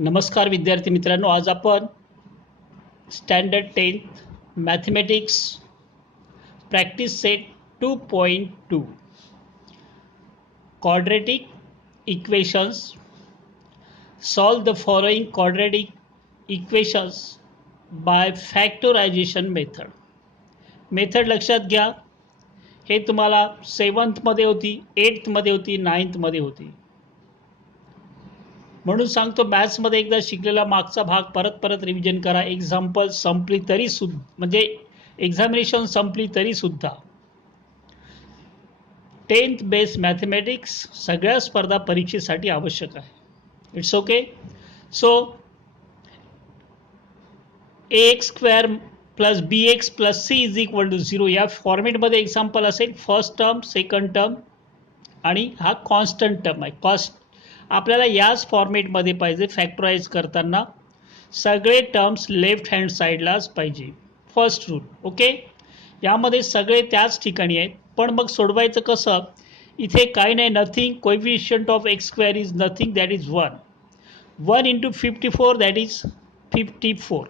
नमस्कार विद्यार्थी मित्रांनो, आज आपण standard 10th mathematics practice set 2.2 quadratic equations. Solve the following quadratic equations by factorization method लक्षात घ्या. हे तुम्हाला 7th मध्ये होती, 8th मध्ये होती, 9th मध्ये होती. म्हणून सांगतो, मॅथ्समध्ये एकदा शिकलेला मागचा भाग परत परत रिव्हिजन करा. एक्झाम्पल संपली तरी सुद्धा, म्हणजे एक्झामिनेशन संपली तरी सुद्धा 10th बेस मॅथमॅटिक्स सगळ्या स्पर्धा परीक्षेसाठी आवश्यक आहे. It's okay. So ax² plus bx plus c is equal to 0 या फॉर्मेटमध्ये एक्झाम्पल असेल. फर्स्ट टर्म, सेकंड टर्म आणि हा कॉन्स्टंट टर्म आहे. आपल्याला याच फॉर्मेटमध्ये पाहिजे. फॅक्टराइज करताना सगळे टर्म्स लेफ्ट हँड साईडलाच पाहिजे. First rule. ओके. यामध्ये सगळे त्याच ठिकाणी आहेत, पण मग सोडवायचं कसं? इथे काही नाही, nothing. Coefficient of x² is nothing, that is 1. 1 into 54 that is 54.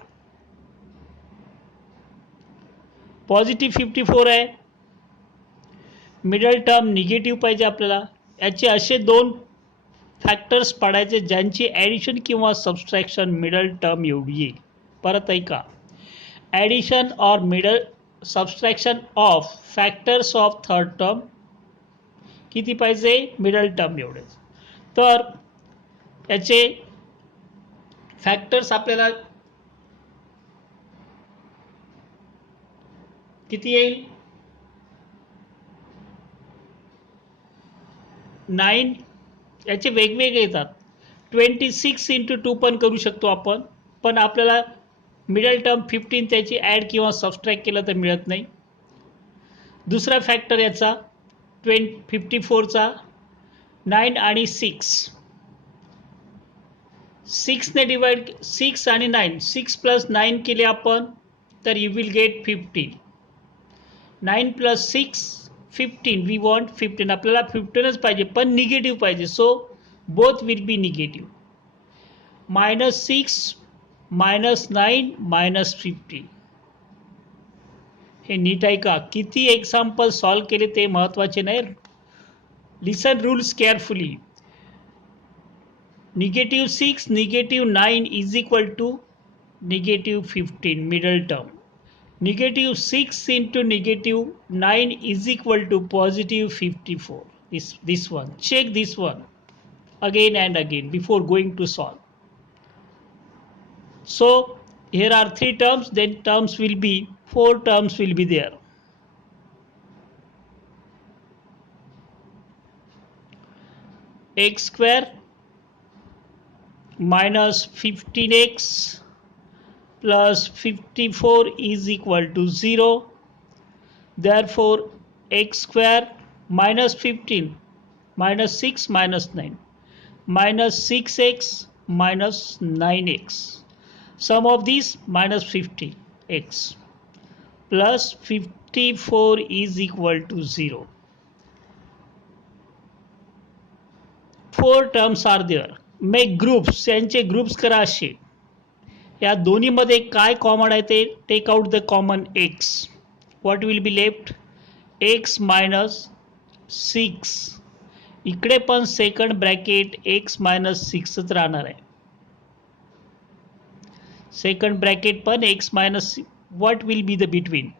Positive 54 आहे. मिडल टर्म निगेटिव्ह पाहिजे आपल्याला. याचे असे दोन फॅक्टर्स पाडायचे ज्यांची ॲडिशन किंवा सबस्ट्रॅक्शन मिडल टर्म एवढी येईल. परत ऐका, addition or middle subtraction of factors of third term किती पाहिजे? मिडल टर्म एवढेच. तर याचे फॅक्टर्स आपल्याला किती येईल? 9. याचे वेगवेगळे येतात. 26 इंटू 2 पण करू शकतो आपण, पण आपल्याला मिडल टर्म 15 त्याची ॲड किंवा सबस्ट्रॅक्ट केलं तर मिळत नाही. दुसरा फॅक्टर याचा 54चा 9 आणि 6. 6ने डिवाइड, 6 आणि 9, 6 प्लस 9 केले आपण तर you will get 15. 9 plus 6 15. We want 15. आपल्याला 15च पाहिजे, पण निगेटिव्ह पाहिजे. So both will be negative. -6 -9 -15. हे नीट आहे का? किती एक्झाम्पल सॉल्व केले ते महत्त्वाचे नाही. Listen rules carefully. -6 -9 is equal to -15 middle term. -6 into -9 is equal to +54. This one. Check this one again and again before going to solve. So here are 3 terms, then terms will be 4 terms will be there. x² minus 15x plus 54 is equal to 0. Therefore x² minus 15 minus 6 minus 9 minus 6x minus 9x. Sum of these minus 50x plus 54 is equal to 0. 4 terms are there. Make groups. यांचे groups करा असे. या दोन्हीमध्ये काय common आहे ते take out the common x. What will be left? x minus 6. इकडे पण सेकंड ब्रॅकेट x मायनस 6च राहणार आहे. सेकंड ब्रॅकेट पण x minus. What will be the between?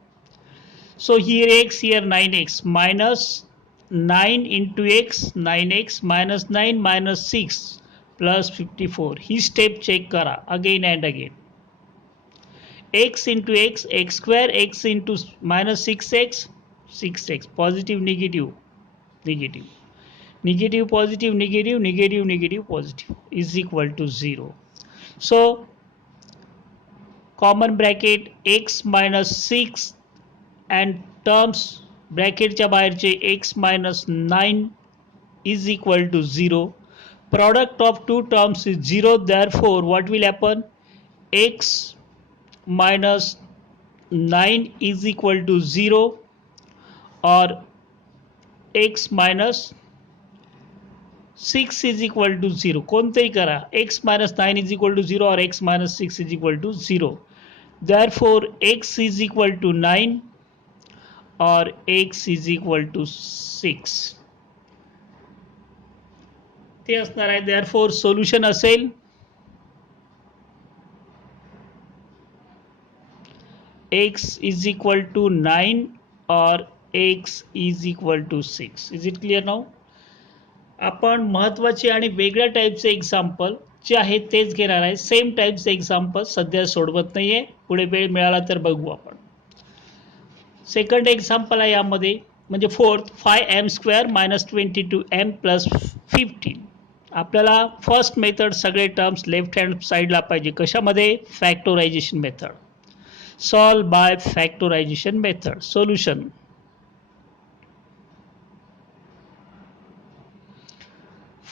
So here x, here 9x. Minus 9 into x 9x minus 9 minus 6 plus 54. ही step check करा again and again. x into x, x², x into minus 6x, 6x. Positive negative negative negative positive negative negative negative positive is equal to 0. So common bracket x minus 6 and terms ब्रॅकेटच्या बाहेरचे x minus 9 is equal to 0. Product of 2 terms is 0. Therefore what will happen? X minus 9 is equal to 0 or x minus 6 is equal to 0. कोणतेही करा. x minus 9 is equal to 0 or x minus 6 is equal to 0. Therefore x is equal to 9 or x is equal to 6. ते असणार आहे. Therefore solution असेल x is equal to 9 or x is equal to 6. Is it clear now? आपण महत्त्वाचे आणि वेगळ्या टाईपचे example जे आहेत तेच घेणार आहे. सेम टाईपचे एक्झाम्पल सध्या सोडवत नाही आहे. पुढे वेळ मिळाला तर बघू आपण. सेकंड एक्झाम्पल आहे यामध्ये म्हणजे फोर्थ 5m² - 22m + 15. आपल्याला फर्स्ट मेथड सगळे टर्म्स लेफ्ट हँड साईडला पाहिजे. कशामध्ये? Factorization method. Solve by factorization method. Solution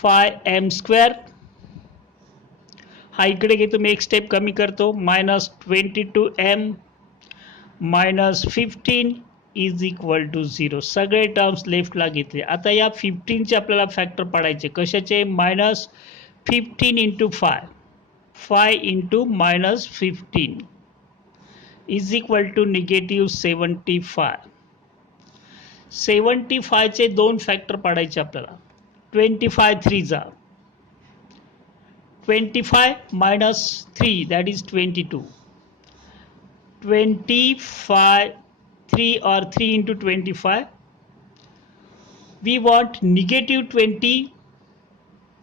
5m². हा इकडे घेतो मी, एक स्टेप कमी करतो. -22m - 15 is equal to 0. सगळे टर्म्स लेफ्टला घेतले. आता या 15चे आपल्याला फॅक्टर पाडायचे. कशाचे? -15 × 5. 5 × -15 इज इक्वल टू -75. 75चे दोन फॅक्टर पाडायचे आपल्याला. 25 3 25 - 3 that is 22. 25 3 or 3 × 25. we want -20.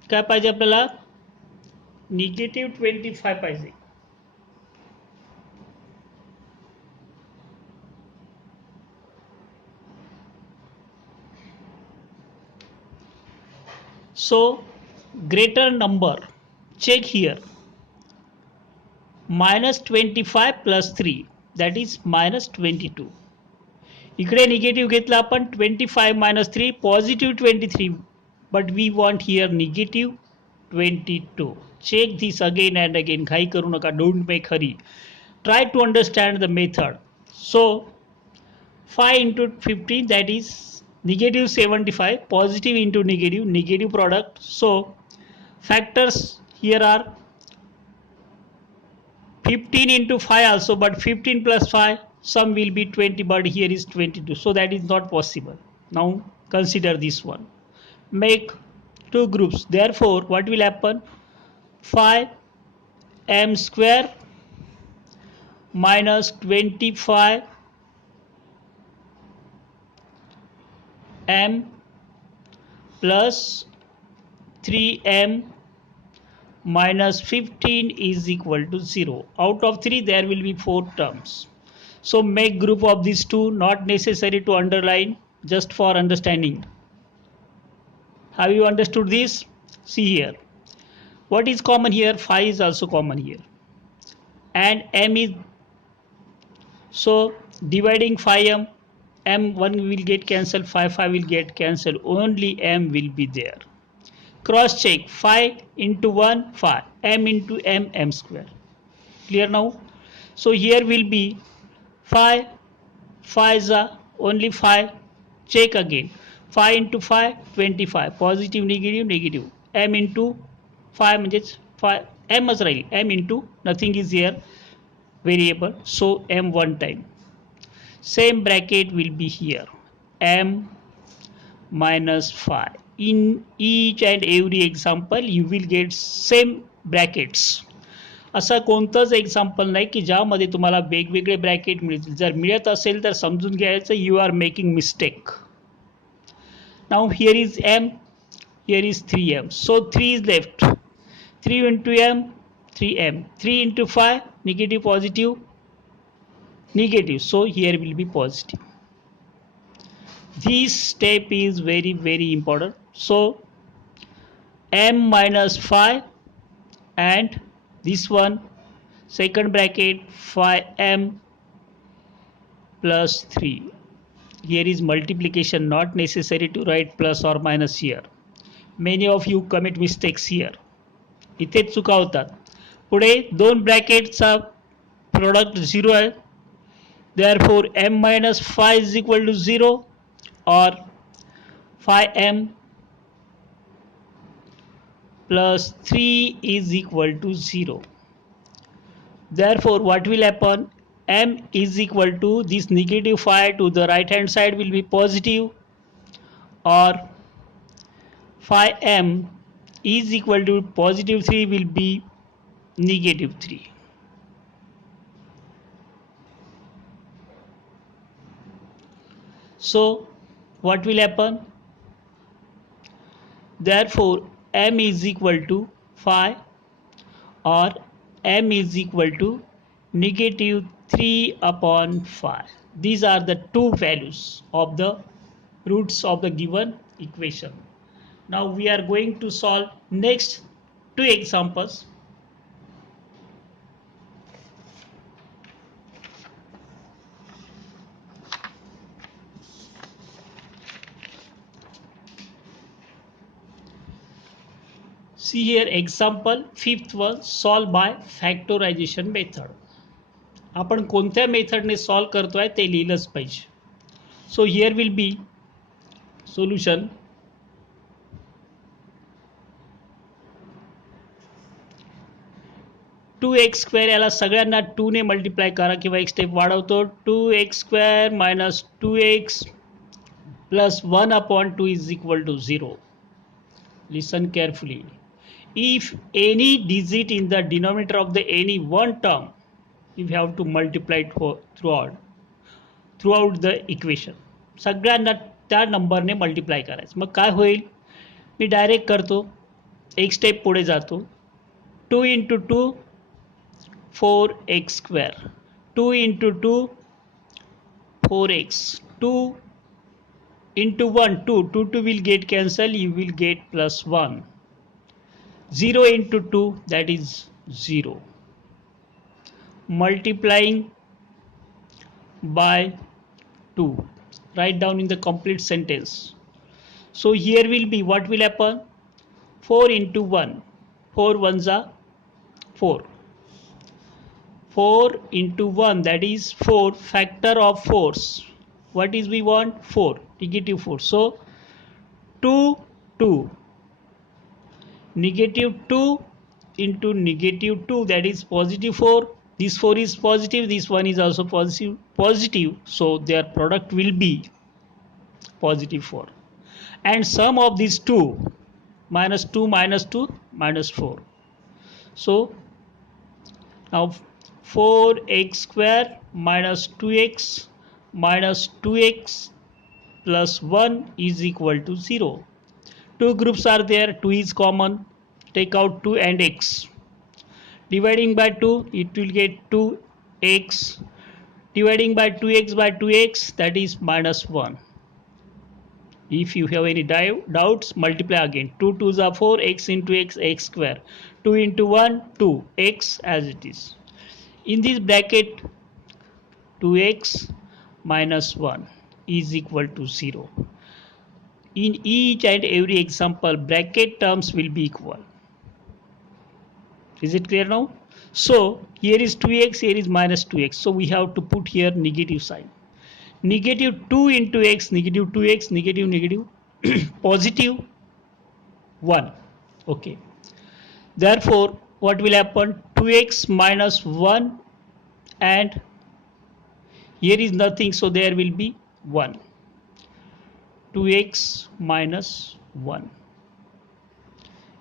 काय पाहिजे आपल्याला? -25 पाहिजे. So greater number, check here, -25 + 3 that is -22. इकडे निगेटिव्ह घेतला आपण. 25 - 3 positive 23, but we want here -22. check this again and again. घाई करू नका. don't make hurry. try to understand the method. so 5 × 15 that is -75, positive into negative, negative product. So factors here are 15 × 5 also, but 15 + 5 sum will be 20, but here is 22, so that is not possible. Now consider this one. Make two groups. Therefore what will happen? 5m² - 25m plus 3m minus 15 is equal to 0. Out of 3 there will be 4 terms. So make group of these two. Not necessary to underline, just for understanding. Have you understood this? See here. What is common here? 5 is also common here. And m is, so dividing 5m, m1 will get cancelled, 5 will get cancelled, only m will be there. Cross check. 5 × 1 5, m × m m². Clear now? So here will be 5 5 only 5. Check again. 5 × 5 25, positive negative negative. m × 5 म्हणजेच 5 m च राहील. m × nothing is here variable, so m one time. Same bracket will be here, m minus 5. In each and every example you will get same brackets. असा कोणताच example नाही की ज्यामध्ये तुम्हाला वेगवेगळे bracket मिळतील. जर मिळत असेल तर समजून घ्यायचं you are making mistake. Now here is m, here is 3m, so 3 is left. 3 × m 3m, 3 × 5 negative positive negative, so here will be positive. This step is very very important. So m minus 5 and this one, second bracket 5m plus 3. Here is multiplication, not necessary to write plus or minus here. Many of you commit mistakes here. इथेच चुका होतात. पुढे दोन ब्रॅकेटचा product 0 आहे. Therefore m minus 5 is equal to 0 or 5m plus 3 is equal to 0. Therefore, what will happen? M is equal to this negative 5 to the right hand side will be positive, or phi m is equal to positive 3 will be negative 3. So what will happen? Therefore m is equal to phi, or m is equal to negative 3 upon phi. These are the two values of the roots of the given equation. Now we are going to solve next two examples. See here example fifth one, solve by factorization method. आपण कोणत्या मेथडने solve करतोय ते लिहिलंच पाहिजे. So here will be solution. Two x square याला सगळ्यांना 2 ने multiply करा किंवा एक स्टेप वाढवतो. 2x square minus 2x plus 1 upon 2 is equal to 0. Listen carefully. If any digit in the denominator of the any one term, you have to multiply it throughout the equation. सगळ्यांना त्या नंबरने multiply करायचं. मग काय होईल? मी direct करतो, एक step पुढे जातो. 2 into 2 4x square, 2 into 2 4x, 2 into 1 2 will get cancelled, you will get plus 1. 0 into 2, that is 0. Multiplying by 2, write down in the complete sentence. So here will be, what will happen? 4 into 1, 4 ones are 4. 4 into 1, that is 4, factor of 4s. What is we want? 4, negative 4. So 2 2, negative 2 into negative 2, that is positive 4. This 4 is positive, this one is also positive, so their product will be positive 4. And sum of these two, minus 2 minus 2 minus 4. So now 4x square minus 2x minus 2x plus 1 is equal to 0. Two groups are there, 2 is common, take out 2 and x. Dividing by 2, it will get 2x. Dividing by 2x, that is minus 1. If you have any doubts, multiply again. 2 2s are 4, x into x, x square. 2 into 1, 2, x as it is. In this bracket, 2x minus 1 is equal to 0. In each and every example, bracket terms will be equal. Is it clear now? So here is 2x, here is minus 2x. So we have to put here negative sign. Negative 2 into x, negative 2x, negative negative, positive 1. Okay. Therefore, what will happen? 2x minus 1, and here is nothing, so there will be 1. 2x minus 1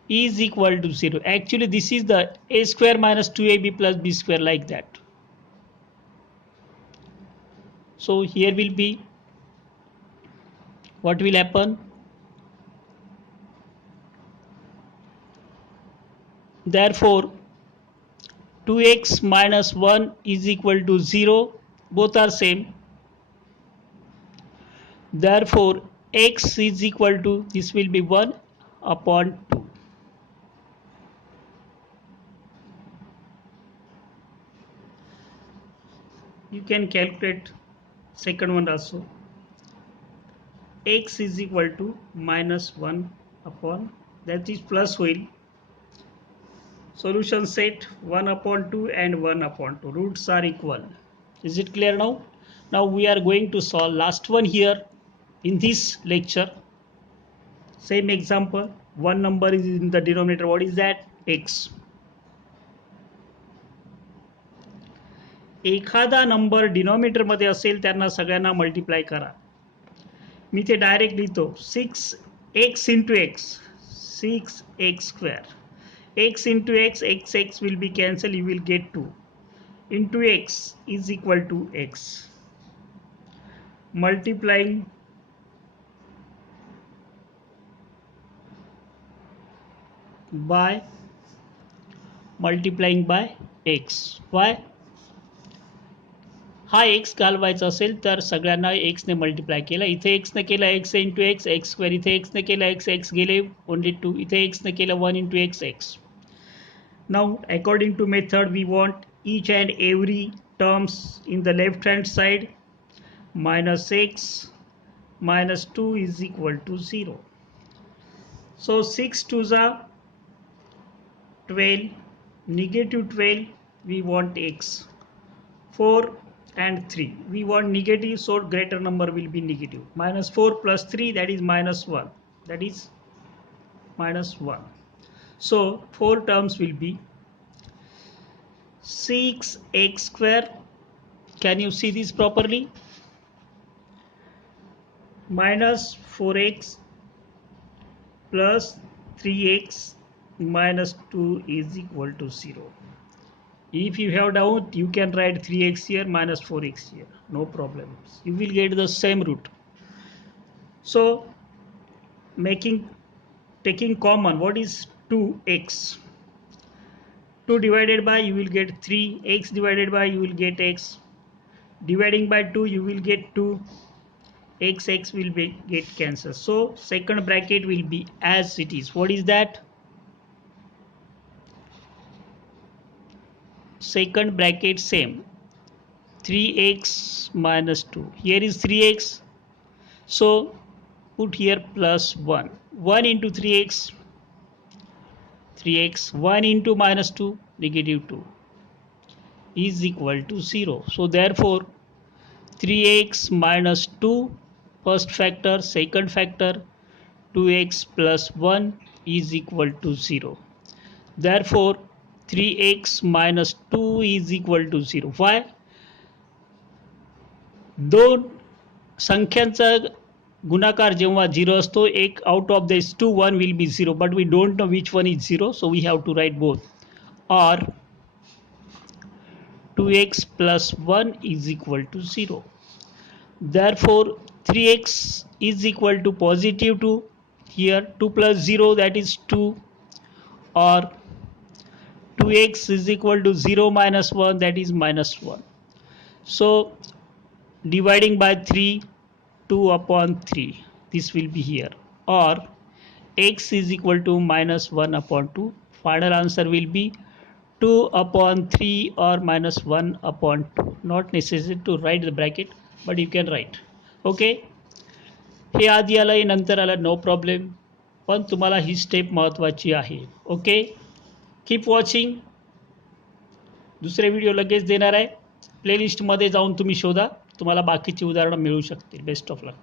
is equal to 0. Actually, this is the a square minus 2ab plus b square, like that. So here will be, what will happen? Therefore 2x minus 1 is equal to 0. Both are same. Therefore x is equal to, this will be 1 upon 2. You can calculate second one also. X is equal to minus 1 upon, that is plus will. Solution set 1 upon 2 and 1 upon 2. Roots are equal. Is it clear now? Now we are going to solve last one here in this lecture. Same example. one number is in the denominator. What is that? X. एखादा number denominator मध्ये असेल त्यांना सगळ्यांना multiply करा. मी ते direct लिहितो 6x into x, 6x square. X into x, x will be cancelled, you will get 2 into x is equal to x. Multiplying by x. Why? हा x घालवायचा असेल तर सगळ्यांना x ने मल्टिप्लाय केला. इथे x ने केला x into x, x square. इथे x ने केला x, x गेले ओनली 2. इथे x ने केला 1 into x, x. Now according to method we want each and every terms in the left hand side. Minus x minus 2 is equal to 0. So 6 2s are 12, negative 12 we want x. 4 and 3 we want negative, so greater number will be negative. Minus 4 plus 3, that is minus 1, that is minus 1. So 4 terms will be 6x square. Can you see this properly? Minus 4x plus 3x minus 2 is equal to 0. If you have doubt, you can write 3x here minus 4x here, no problem. You will get the same root. So taking common, what is 2x? 2 divided by, you will get 3. X divided by, you will get x. Dividing by 2, you will get 2. X will get cancelled. So second bracket will be as it is. What is that? Second bracket same, 3x minus 2. Here is 3x, so put here plus 1. 1 into 3x, 3x. 1 into minus 2, negative 2 is equal to 0. So therefore 3x minus 2, first factor, second factor, 2x plus 1 is equal to 0. Therefore 3x minus 2 is equal to 0. Why? दोन संख्यांचा गुणाकार जेव्हा 0 असतो, एक out of this 2, 1 will be 0, but we don't know which one is 0, so we have to write both. Or 2x plus 1 is equal to 0. Therefore 3x is equal to positive 2. Here 2 plus 0, that is 2. Or 2x is equal to 0 minus 1, that is minus 1. So dividing by 3, 2 upon 3, this will be here. Or x is equal to minus 1 upon 2. Final answer will be 2 upon 3 or minus 1 upon 2. Not necessary to write the bracket, but you can write. Okay, हे आधी आलं नंतर आलं, no problem, पण तुम्हाला ही step महत्त्वाची आहे. Okay, keep watching. दुसरे video लगेच देणार आहे. प्लेलिस्टमध्ये जाऊन तुम्ही शोधा, तुम्हाला बाकीची उदाहरणं मिळू शकतील. Best of luck.